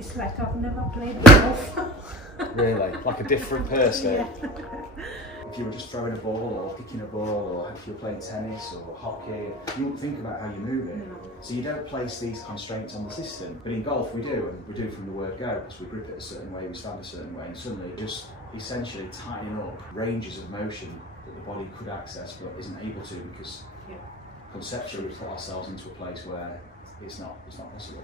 It's like I've never played golf. Really? Like a different person? Yeah. If you were just throwing a ball or kicking a ball, or if you're playing tennis or hockey, you wouldn't think about how you move it. No. So you don't place these constraints on the system. But in golf we do, and we do from the word go, because we grip it a certain way, we stand a certain way, and suddenly just essentially tightening up ranges of motion that the body could access but isn't able to, because conceptually we've put ourselves into a place where it's not possible.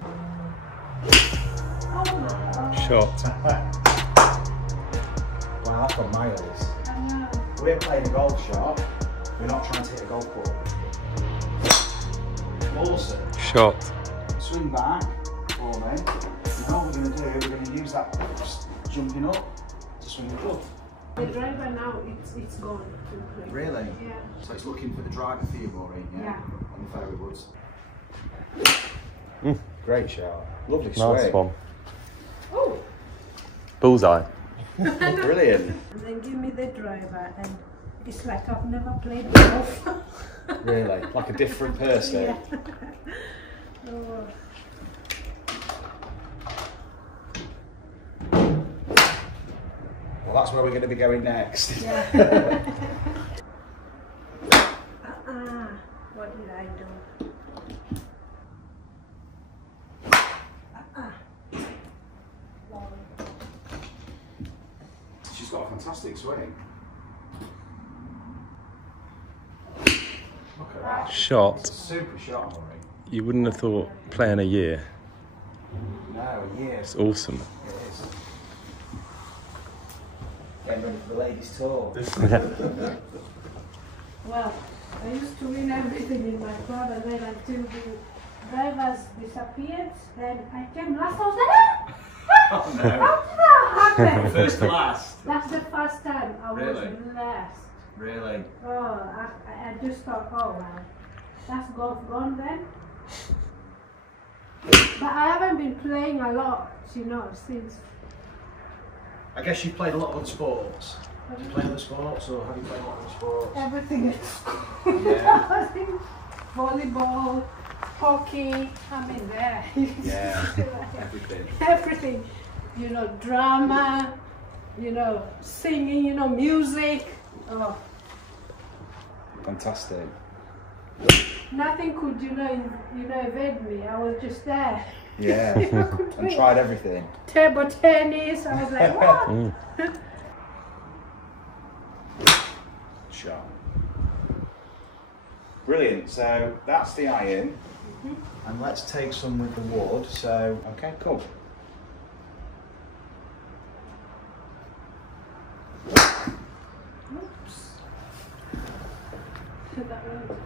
Oh my God. Shot. Wow, that's gone miles. I know. We're playing a golf shot, we're not trying to hit a golf ball. Awesome. Shot. Swing back for me. And what we're going to do, we're going to use that just jumping up to swing the club. The driver now, it's gone. Completely. Really? Yeah. So it's looking for the driver for you, Maureen, Yeah. On the fairway woods. Great shot. Lovely swing. Nice one. Oh! Bullseye. Brilliant. And then give me the driver, and it's like I've never played golf. Really? Like a different person? Yeah. Oh. Well, that's where we're going to be going next. Yeah. What did I do? She's got a fantastic swing. Look at that. Shot. It's a super shot, Maureen. You wouldn't have thought playing a year. No, a year. It's awesome. It is. Getting ready for the ladies' tour. Well, I used to win everything in my club, and then until the drivers disappeared, then I came last. I was like, Oh no. how did that happen? First to last. That's the first time I was Really? last. Really? Oh, I just thought, oh wow, that's golf gone then. But I haven't been playing a lot, since. I guess you've played a lot of other sports. Do you play other sports, or have you played a lot of other sports? Everything at school. Yeah. Volleyball, hockey, I'm in there. Yeah. Everything. Everything. Drama, singing, music. Oh, Fantastic. nothing could, evade me. I was just there. Yeah. And tried everything. Table tennis. I was like, what? Shot. Brilliant. So that's the iron. And let's take some with the wood. So, okay, cool. Oops. That was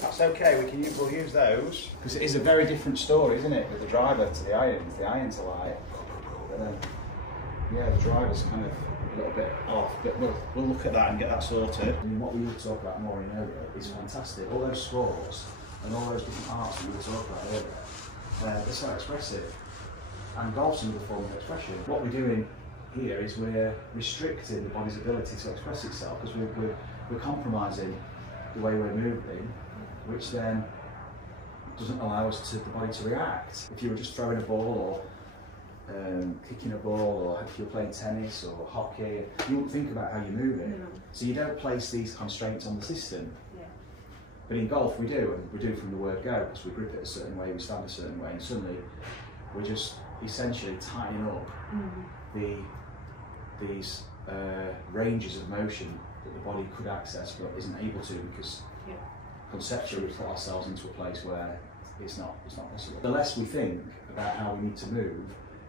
That's okay, we'll use those. Because it is a very different story, isn't it, with the driver to the irons. The irons are like, and then, yeah, the driver's kind of a little bit off, but we'll look at that and get that sorted. I mean, what we would talk about more in earlier is fantastic. All those sports and all those different arts we were talking about earlier, they're so expressive. And golf's another form of expression. What we're doing here is we're restricting the body's ability to express itself, because we're compromising the way we're moving, which then doesn't allow us the body to react. If you were just throwing a ball or kicking a ball, or if you're playing tennis or hockey, you wouldn't think about how you move it. No. So you don't place these constraints on the system. Yeah. But in golf we do, and we do from the word go, because we grip it a certain way, we stand a certain way, and suddenly we're just essentially tightening up these ranges of motion that the body could access but isn't able to, because conceptually we've put ourselves into a place where it's not possible. The less we think about how we need to move,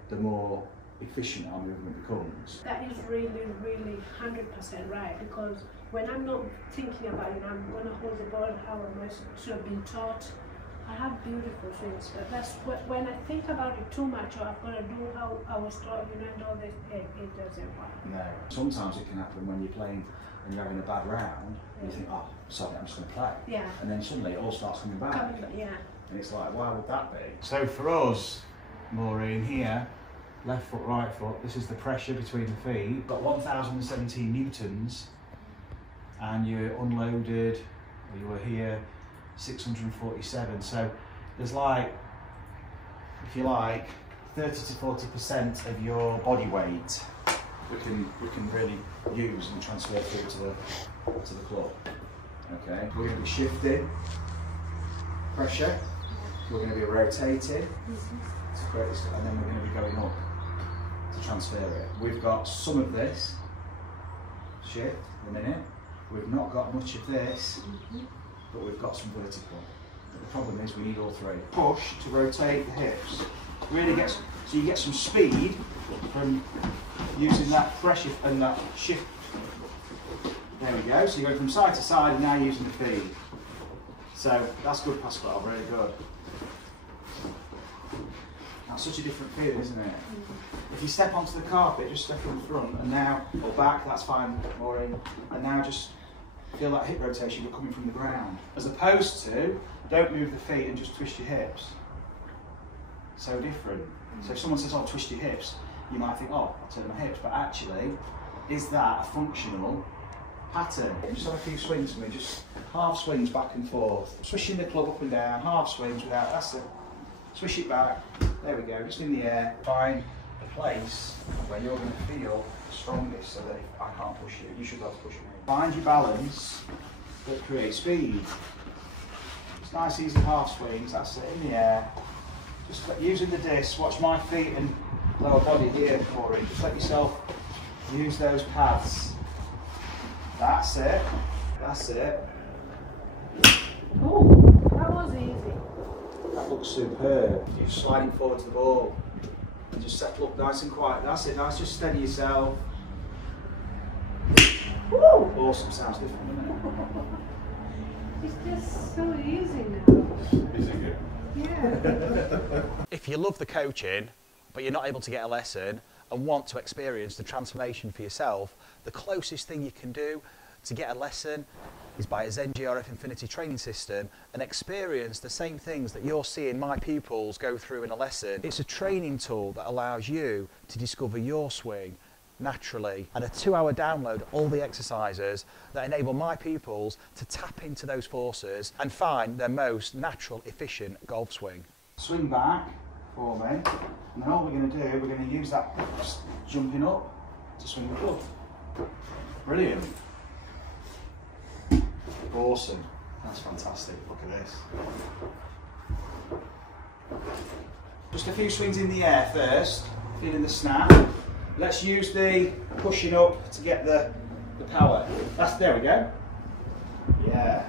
the more efficient our movement becomes. That is really, really 100% right, because when I'm not thinking about it, I'm going to hold the ball how am I should have been taught. I have beautiful things, but that's when I think about it too much, or I'm going to do how I was taught, and all this, it doesn't work. No. Sometimes it can happen when you're playing and you're having a bad round, and you think, oh, sorry, I'm just going to play. Yeah. And then suddenly it all starts coming back. Yeah. And it's like, why would that be? So for us, Maureen, here, left foot, right foot, this is the pressure between the feet. Got 1,017 newtons, and you're unloaded, or you were here, 647. So there's like, if you like, 30 to 40% of your body weight we can really use and transfer through to the club. Okay, we're going to be shifting pressure, we're going to be rotating to create this, and then we're going to be going up to transfer it. We've got some of this shift in a minute, we've not got much of this, but we've got some vertical. But the problem is we need all three. Push to rotate the hips. Really gets, so you get some speed from using that pressure and that shift. There we go, so you go from side to side and now using the feet. So that's good, Pascal, very good. That's such a different feeling, isn't it? If you step onto the carpet, just step in front and now, or back, that's fine, Maureen, and now just feel that hip rotation, you're coming from the ground. As opposed to, don't move the feet and just twist your hips. So different. So if someone says, oh, twist your hips, you might think, oh, I'll turn my hips, but actually, is that a functional pattern? Just have a few swings for me, just half swings back and forth. Swishing the club up and down, half swings without, that's it. Swish it back, there we go, just in the air. Find the place where you're going to feel the strongest so that if I can't push you, you should be able to push me. Find your balance that creates speed. It's nice easy half swings, that's it, in the air. Just using the disc, watch my feet and lower body here, Corey. Just let yourself use those pads. That's it. That's it. Oh, that was easy. That looks superb. You're sliding forward to the ball. And just settle up nice and quiet. That's it, nice. Just steady yourself. Woo! Awesome. Sounds different, doesn't it? It's just so easy now. Is it good? Yeah. If you love the coaching, but you're not able to get a lesson and want to experience the transformation for yourself, the closest thing you can do to get a lesson is buy a Zen GRF Infinity training system and experience the same things that you're seeing my pupils go through in a lesson. It's a training tool that allows you to discover your swing naturally, and a 2-hour download all the exercises that enable my pupils to tap into those forces and find their most natural, efficient golf swing. Swing back for me, and then all we're going to do, we're going to use that jumping up to swing the club. Brilliant. Awesome. That's fantastic. Look at this. Just a few swings in the air first, feeling the snap. Let's use the pushing up to get the power. There we go. Yeah.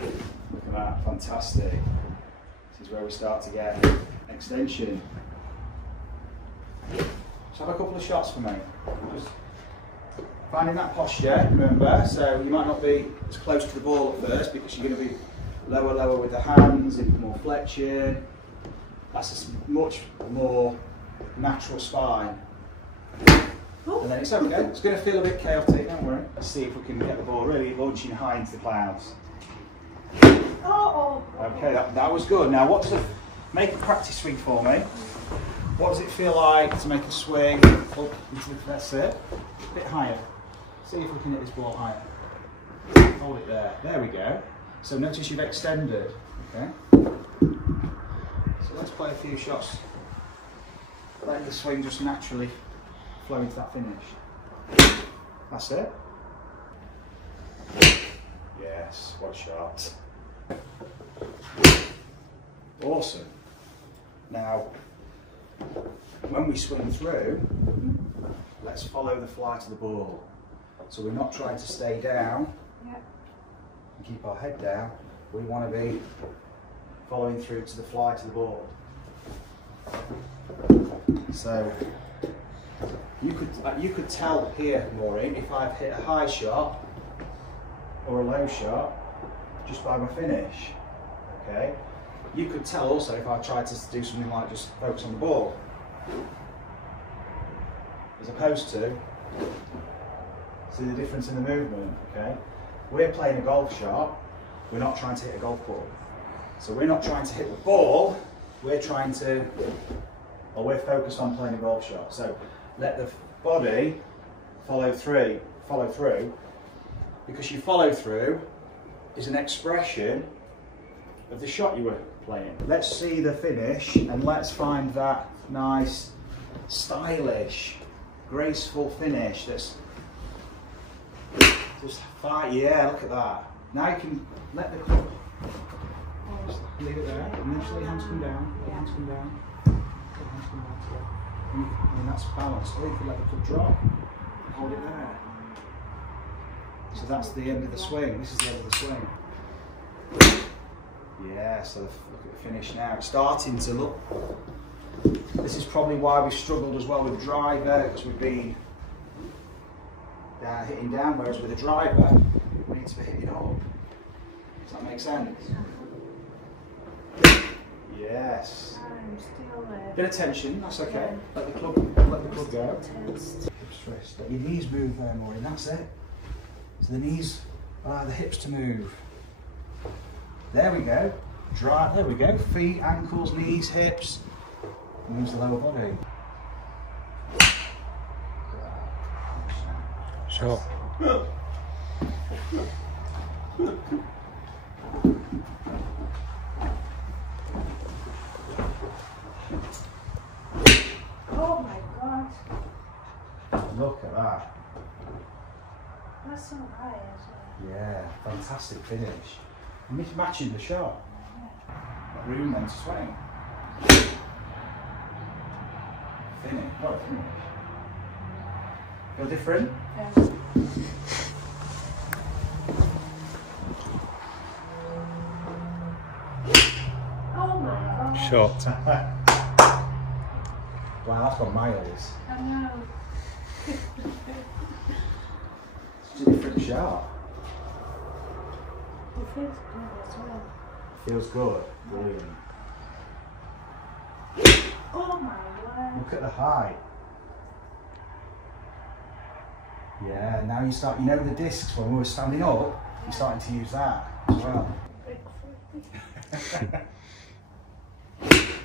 Look at that, fantastic. This is where we start to get extension. Just have a couple of shots for me. Just finding that posture, remember, so you might not be as close to the ball at first because you're going to be lower with the hands, more flexion. That's a much more natural spine. And then it's okay, it's going to feel a bit chaotic, don't worry. Let's see if we can get the ball really launching high into the clouds. Okay, that was good. Now what does it, make a practice swing for me. What does it feel like to make a swing up into the, that's it, a bit higher. See if we can hit this ball higher. Hold it there, there we go. So notice you've extended, okay? So let's play a few shots. Let the swing just naturally flow into that finish. That's it. Yes, what a shot. Awesome. Now, when we swing through, let's follow the flight of the ball. So we're not trying to stay down and keep our head down. We want to be following through to the flight of the ball. So you could tell here, Maureen, if I've hit a high shot or a low shot just by my finish. Okay. You could tell also if I tried to do something like just focus on the ball, as opposed to see the difference in the movement. Okay. We're playing a golf shot. We're not trying to hit a golf ball. So we're not trying to hit the ball. we're trying to, or we're focused on playing a golf shot. So let the body follow through, because your follow through is an expression of the shot you were playing. Let's see the finish and let's find that nice, stylish, graceful finish that's just fine. Yeah, look at that. Now you can let the club, just leave it there, and then just let your hands come down, let your hands come down, let your hands come down together. And that's balanced. Or you can let the club drop, hold it there. So that's the end of the swing. This is the end of the swing. Yeah, so look at the finish now. It's starting to look. This is probably why we've struggled as well with driver, because we've been hitting down, whereas with a driver, we need to be hitting up. Does that make sense? Yes. I'm still there. Bit of tension, that's okay. Let the club go. Hips twist. Let your knees move there, Maureen, that's it. So the knees allow the hips to move. There we go. There we go. Feet, ankles, knees, hips. Moves the lower body. Shot. Oh my God. Look at that. That's so high as well. Yeah, fantastic finish. And it's matching the shot. Got room then to swing. Finish. What a finish. Feel different? Yeah. Oh my God. Shot. Wow, that's got miles. I know. It's a different shot. It feels good as well. Feels good. Brilliant. Oh my word. Look at the height. Yeah, now you start, you know the discs when we were standing up, you're starting to use that as well.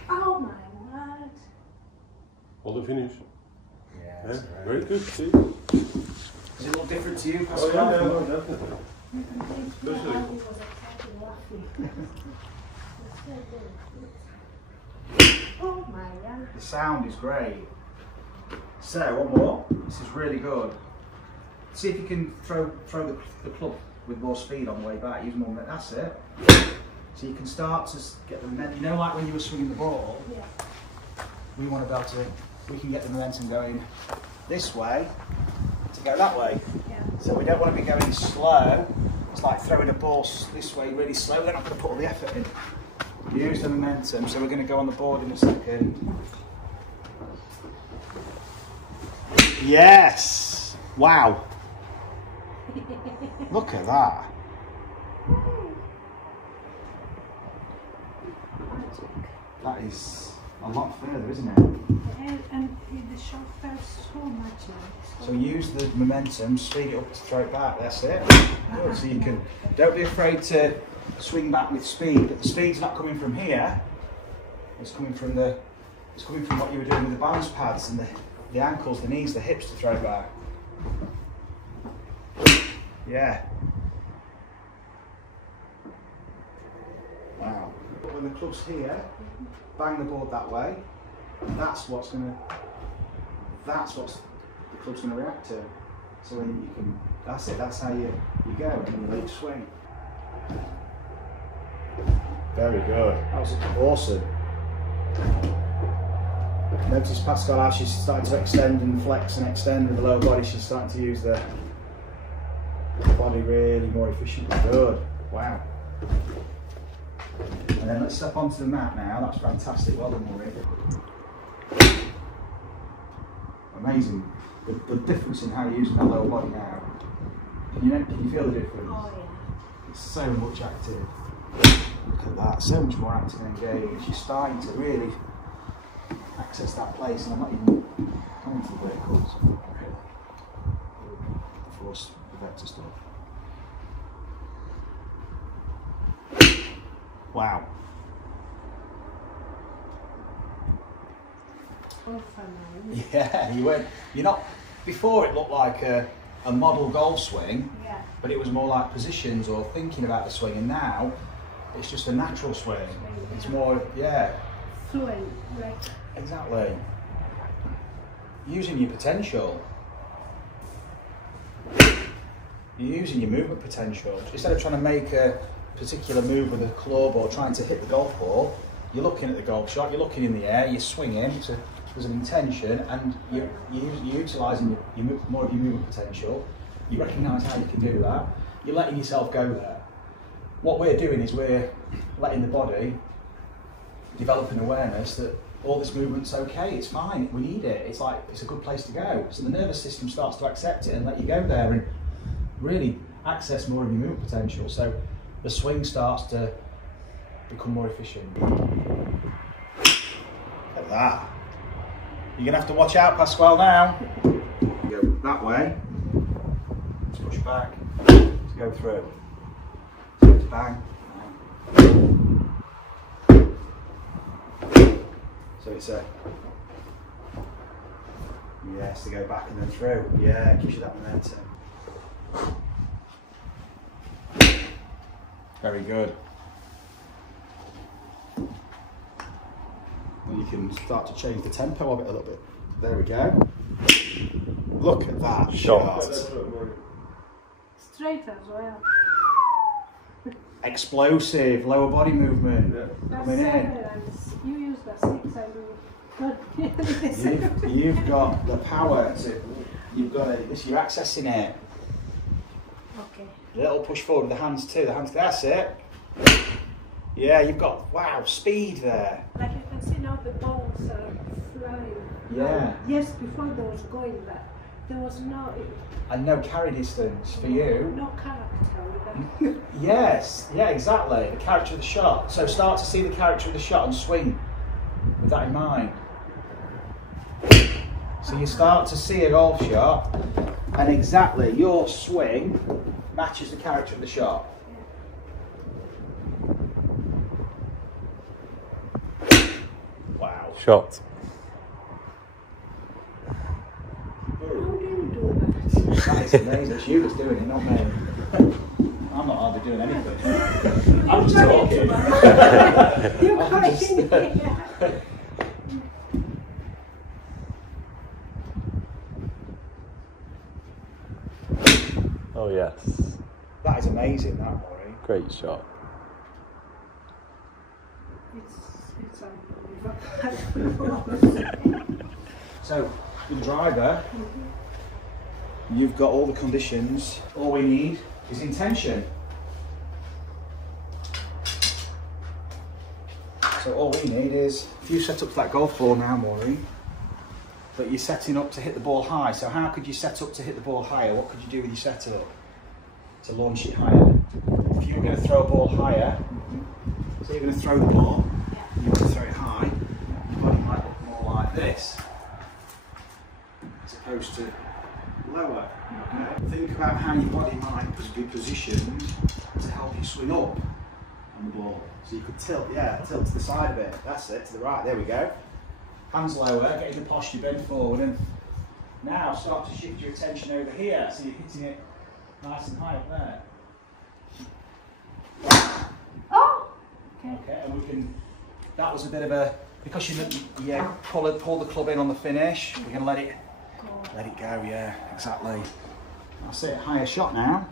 Oh my word. All the finish. Yeah, Yeah, that's great. very good. See? Does it look different to you, Pascal? Oh yeah, no, definitely. You can think how he was attacking laughing. Oh my God. The sound is great. So, one more. This is really good. See if you can throw the club with more speed on the way back. Use more. That's it. So you can start to get the momentum. You know, like when you were swinging the ball. Yeah. We want to be able to. We can get the momentum going this way to go that way. Yeah. So we don't want to be going slow. It's like throwing a ball this way really slow. We're not going to put all the effort in. Use the momentum. So we're going to go on the board in a second. Yes! Wow! Look at that. Magic. That is a lot further, isn't it? And the shot felt so much nice. So use the momentum, speed it up to throw it back. That's it. Good. So you can. Don't be afraid to swing back with speed. But the speed's not coming from here. It's coming from the. It's coming from what you were doing with the balance pads and the ankles, the knees, the hips to throw it back. Yeah. Wow. When the club's here, bang the board that way. That's what the club's gonna react to. So when you can, that's it. That's how you go and you lead swing. Very good. That was awesome. Notice Pascal how she's starting to extend and flex and extend with the lower body. She's starting to use the body really more efficiently. Good. Wow. And then let's step onto the mat now. That's fantastic. Well done, Maureen. Amazing. The difference in how you're using that lower body now. Can you feel the difference? Oh yeah. It's so much active. Look at that. So much more active and engaged. You're starting to really access that place, and I'm not even coming to the verticals. Of course, the vector stuff. Wow. all fun now. Yeah, you're not, before it looked like a model golf swing, Yeah. but it was more like positions or thinking about the swing, and now it's just a natural swing. It's more, yeah. Fluent, like. Exactly. Using your potential. You're using your movement potential. Instead of trying to make a particular move with a club or trying to hit the golf ball, you're looking at the golf shot, you're looking in the air, you're swinging, there's an intention, and you're utilising more of your movement potential. You recognise how you can do that. You're letting yourself go there. What we're doing is we're letting the body develop an awareness that all this movement's okay, it's fine, we need it, it's like, it's a good place to go. So the nervous system starts to accept it and let you go there and really access more of your movement potential. So the swing starts to become more efficient. Like that. You're going to have to watch out, Pasquale, now. Go that way. Push back. To go through. Bang. So it's a... Yes, to go back and then through. Yeah, it gives you that momentum. Very good. And you can start to change the tempo of it a little bit. There we go. Look at that shot. Straight as well. Explosive, lower body movement. That's Coming in. You use the 6, I do. You've got the power to, you've got it, you're accessing it. Okay. A little push forward with the hands too, that's it. Yeah, you've got, wow, speed there. Like you can see now the balls are flying. Yeah. Yes, before there was going back, there was no... And no carry distance for you. No character with that. Yes, yeah, exactly. The character of the shot. So start to see the character of the shot and swing with that in mind. So you start to see a golf shot and exactly your swing matches the character of the shot. Wow. Shot. How do you do that? That is amazing. It's you that's doing it, not me. I'm not hardly doing anything. I'm just talking. You're I'm just- talking. Oh yes. That is amazing, that, Maury. Great shot. It's unbelievable. So, with the driver, you've got all the conditions. All we need is intention. So all we need is, if you set up that golf ball now, Maureen, that you're setting up to hit the ball high. So how could you set up to hit the ball higher? What could you do with your setup to launch it higher? If you were going to throw a ball higher, so you're going to throw the ball, you want to throw it high, your body might look more like this, as opposed to lower. Okay? Think about how your body might be positioned to help you swing up on the ball. So you could tilt, tilt to the side a bit. That's it, to the right. There we go. Hands lower, get in the posture, bend forward, and now start to shift your attention over here. So you're hitting it nice and high up there. Oh! Okay, and we can. That was a bit of a, because you pull the club in on the finish. We're gonna let it go. Yeah, exactly. That's it. Higher shot now.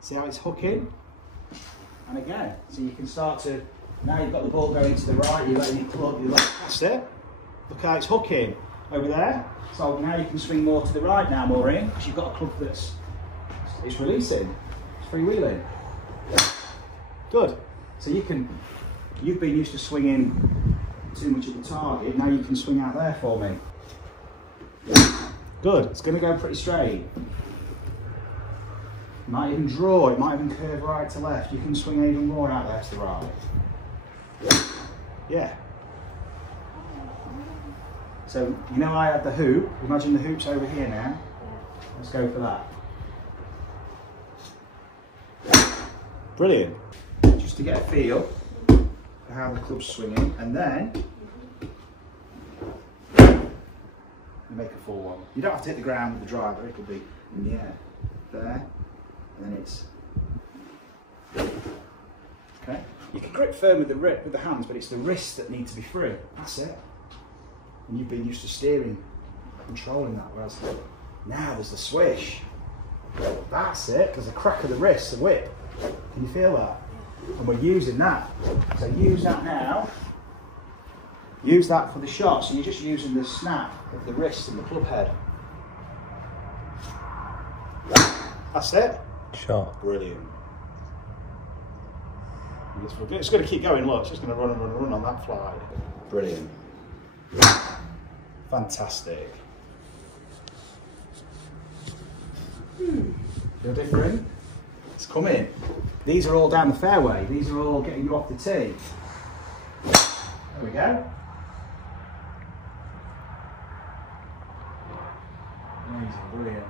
See how it's hooking? And again, so you can start to, now you've got the ball going to the right, you're letting it club, that's it. Look how it's hooking over there. So now you can swing more to the right now, Maureen, because you've got a club that's, it's releasing, it's freewheeling. Good. So you've been used to swinging too much at the target, now you can swing out there for me. Good, it's going to go pretty straight. You might even draw, it might even curve right to left. You can swing even more out there to the right. Yeah. So, you know I had the hoop. Imagine the hoop's over here now. Let's go for that. Brilliant. Just to get a feel how the club's swinging, and then you make a full one. You don't have to hit the ground with the driver, it'll be in the air, there, and then it's, okay? You can grip firm with the hands, but it's the wrists that need to be free, that's it. And you've been used to steering, controlling that, whereas now there's the swish. That's it, there's a crack of the wrist, the whip. Can you feel that? And we're using that. So use that now. Use that for the shot. So you're just using the snap of the wrist and the club head. That's it. Shot. Brilliant. It's going to keep going, look. It's just going to run and run and run on that fly. Brilliant. Fantastic. Feel different? It's coming. These are all down the fairway. These are all getting you off the tee. There we go. Amazing, brilliant.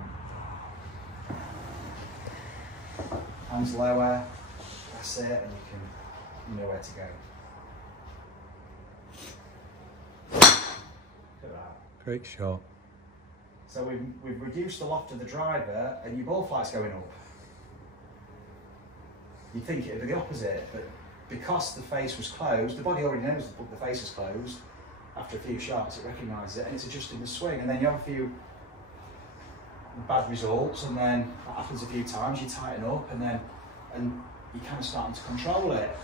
Hands lower. That's it, and you know where to go. Look at that. Great shot. So we've reduced the loft of the driver, and your ball flight's going up. You'd think it would be the opposite, but because the face was closed, the body already knows the face is closed. After a few shots, it recognises it, and it's adjusting the swing. And then you have a few bad results, and then that happens a few times. You tighten up, and you're kind of starting to control it.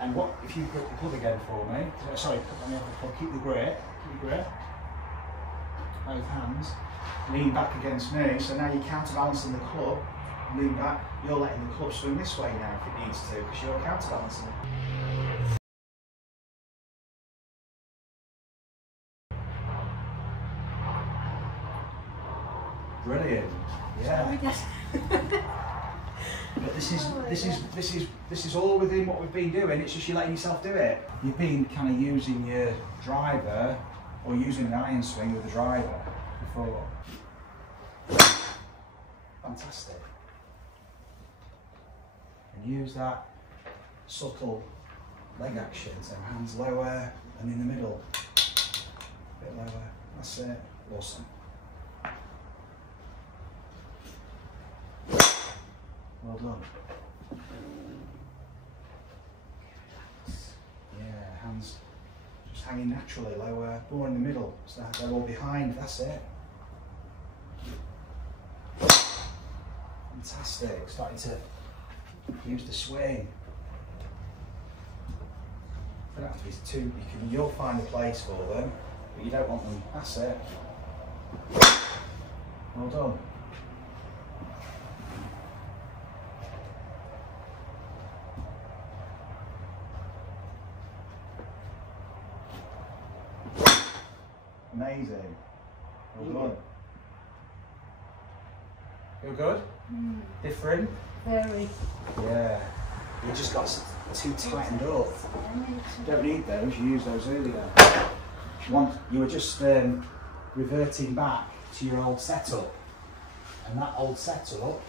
And what if you grip the club again for me? Sorry, let me have the club. Keep the grip. Keep your grip. Both hands. Lean back against me. So now you're counterbalancing the club. Lean back. You're letting the club swing this way now if it needs to, because you're counterbalancing it. Brilliant. Yeah. But this is all within what we've been doing. It's just you letting yourself do it. You've been kind of using your driver or using an iron swing with the driver before. Fantastic. And use that subtle leg action. So hands lower and in the middle. A bit lower. That's it. Awesome. Well done. Yeah, hands just hanging naturally, lower, more in the middle, so they're all behind, that's it. Fantastic, starting to use the swing. They don't have to be too, you'll find a place for them, but you don't want them, that's it. Well done. Amazing. Well done. Feel good? Mm. Different? Very. Yeah. You just got too tightened up. You don't need those, you used those earlier. You were just reverting back to your old setup. And that old setup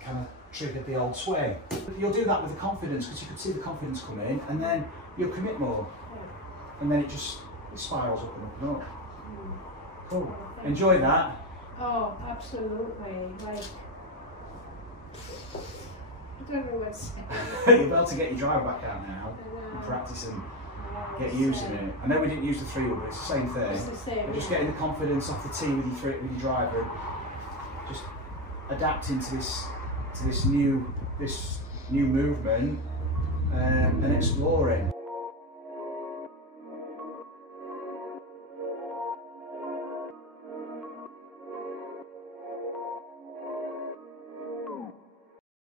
kind of triggered the old swing. You'll do that with the confidence, because you could see the confidence come in, and then you'll commit more. And then it spirals up and up and up. Cool. Enjoy that. Oh, absolutely. Like, I don't know what to say. You're able to get your driver back out now and practice and get using it. I know we didn't use the 3-wood, but it's the same thing. It's the same. But just getting the confidence off the tee with your driver, just adapting to this new movement and exploring.